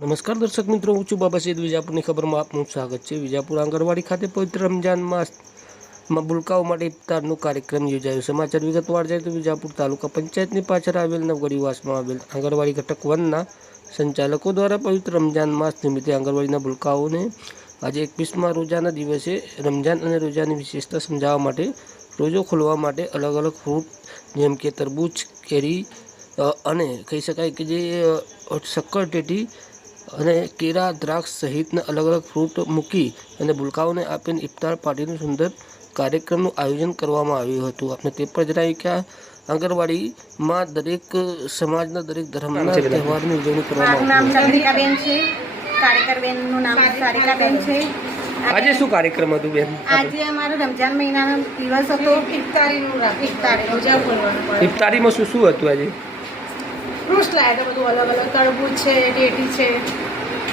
નમસ્કાર દર્શક મિત્રો, હું છું બાબા સૈયદ. વિજાપુરની ખબરમાં આપનું સ્વાગત છે. વિજાપુર આંગણવાડી ખાતે પવિત્ર રમજાન માસમાં ભૂલકાઓ માટે ઇફ્તારનો કાર્યક્રમ યોજાયો. સમાચાર વિગતવાર જાય તો વિજાપુર તાલુકા પંચાયતની પાછળ આવેલ નવગઢીવાસમાં આવેલ આંગણવાડી ઘટક 1ના સંચાલકો દ્વારા પવિત્ર રમજાન માસ નિમિત્તે આંગણવાડીના ભૂલકાઓને આજે 21મા રોજાના દિવસે રમજાન અને રોજાની વિશેષતા સમજાવવા માટે રોજો ખોલવા માટે અલગ અલગ ફ્રૂટ જેમ કે તરબૂચ, કેરી અને કહી શકાય કે જે શક્કરટેટી અને કેળા, દ્રાક્ષ સહિતના અલગ અલગ ફ્રૂટ મૂકી અને ભૂલકાઓને આપીને ઇફ્તાર પાર્ટીનું સુંદર કાર્યક્રમનું આયોજન કરવામાં આવ્યું હતું. આપણે તે પર જણાવ્યું કે આ આંગણવાડીમાં દરેક સમાજના દરેક ધર્મના તહેવારની ઉજવણી કરવામાં આવે છે. ચંદ્રિકાબેન છે, કાર્યકરબેનનું નામ સારિકાબેન છે. આજે શું કાર્યક્રમ હતું બેન? આજે અમારો રમજાન મહિનાનો દિવસ હતો. ઇફતારીમાં શું શું હતું આજે? ફ્રૂટ્સ લાવ્યા હતા, બધું અલગ અલગ તરબૂચ છે, ટેટી છે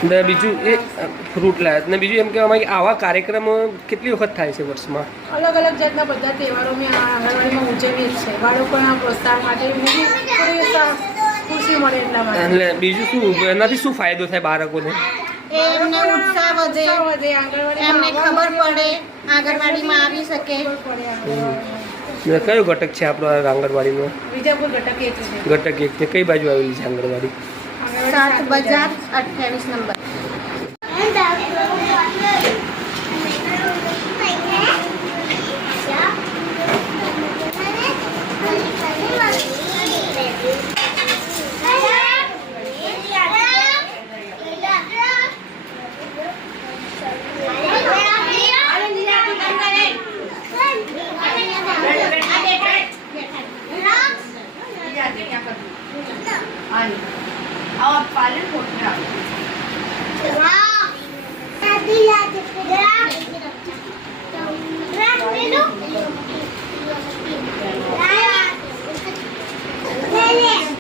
ને બીજું એ ફ્રૂટ લાવ્યા ને બીજું એમ કહેવામાં કે આવા કાર્યક્રમો કેટલી વખત થાય છે વર્ષમાં? અલગ અલગ જાતના બધા તહેવારો મેં આંગણવાડીમાં ઉજવીએ છે. બાળકોના પ્રોત્સાહન માટે ખુશી મળે એટલા માટે. એટલે બીજું શું એનાથી શું ફાયદો થાય બાળકોને? એમને ઉત્સાહ વધે, એમને ખબર પડે, આંગણવાડીમાં આવી શકે. કયો ઘટક છે આપણો આંગણવાડીનો? વિજાપુર ઘટક 1 છે. ઘટક 1 છે. કઈ બાજુ આવેલી છે આંગણવાડી? 7 બજાર 28 નંબર.